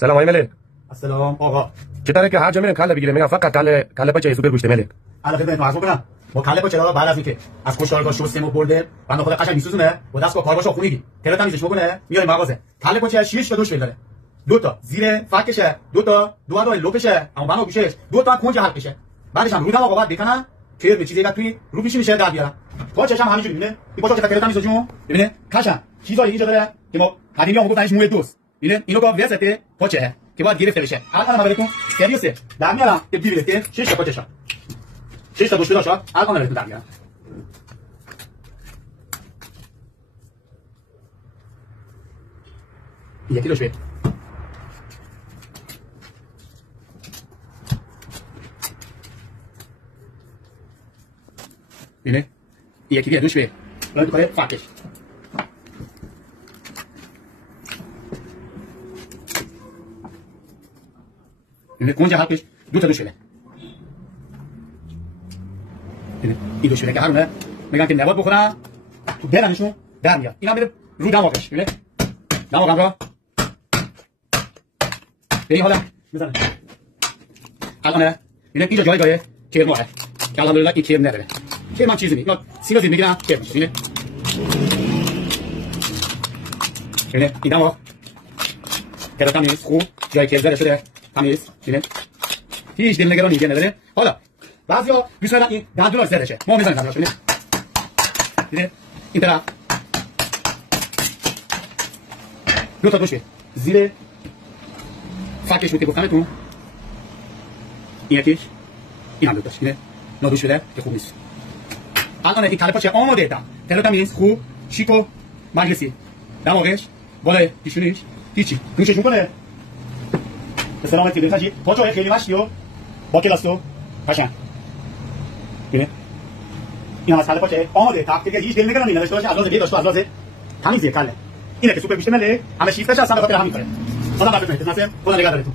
سلام آقای ملک. السلام آقا. چطوره که هر جا میرم کله بگیرم میگم فقط کله پاچه سوپر گوشت ملک. الان خدمت عرض کنم ما کله پاچه را بعد از اینکه از کشتارگاه شستیم برده بنده خدا قشنگ میسوزونه با دست با کارباش خونگی تلات تمیزش بکنه میاره مغازه. کله پاچه 6 تا دوش داره، 2 تا زیر فکشه، 2 تا دو تا لوکشه، اما بنا گوشش، 2 تا کنج حلقشه. بعدش هم رودم آقا بعد بکنم کرم چیزی که توی رو پیش میشه در بیارم. پاچش هم همینجوری میبینه. این پاچه که تلات تمیز جون ببینه قشنگ چیزایی اینجا داره که ما قدیمی هم گفتنش موی دوست. ببینه اینو که وسطه پاچه که باید گرفته بشه. الان من بهتون سریوسه در میارم که ببینید 6 تا پاچه 6 تا گوشت داشت الان بهتون در میارم. یکی دوش بید بینه یکی دیگه دوش بید باید کنه فکش بینه کنجه حلقش 2 تا دوش بده. بینه این دوش بده که هرونه میگن که نباید بخورن تو دلنشون در میاد. اینا میره رو دماغش. بینه دماغم را به این حالا میزنه. الان بینه اینجا جایگاه کرماه که الحمدلله این کرم نداره. کرم هم چیزی نیست. اینا سینا زیر میگیرن کرم میشه. بینه بینه این دماغ تلات تمیز خوب جای کرم زده شده تمیز. بینه هیچ دلنگرانی دیگه نداره. حالا بعضیا دوست دارن این دندوناش زده شه. ما میزنیم دندوناش. بینه بینه این طرف 2 تا دوشه زیر فکش میگه گفتمتون این یکیش این هم 2 تاش. بینه نادوش بده که خوب نیست. الان این کله پاچه آماده ایدم تلات تمیز خوب شیک و مجلسی دماغش بالای پیشونیش هیچی نوشش میکنه به سلامتی بنتاجی پاچه خیلی مشتی و با کلاستو قشنگ. بینه این هم از کله پاچه آماده تا که هیچ دل نگرانی نداشته باشه. از لحاظ داشته از لحاظ تمیزی کله اینه که سوپر گوشت مله همه شیفتش اصلا به خاطر همین کاره. خدا بخیر. خدا نگهدارتون.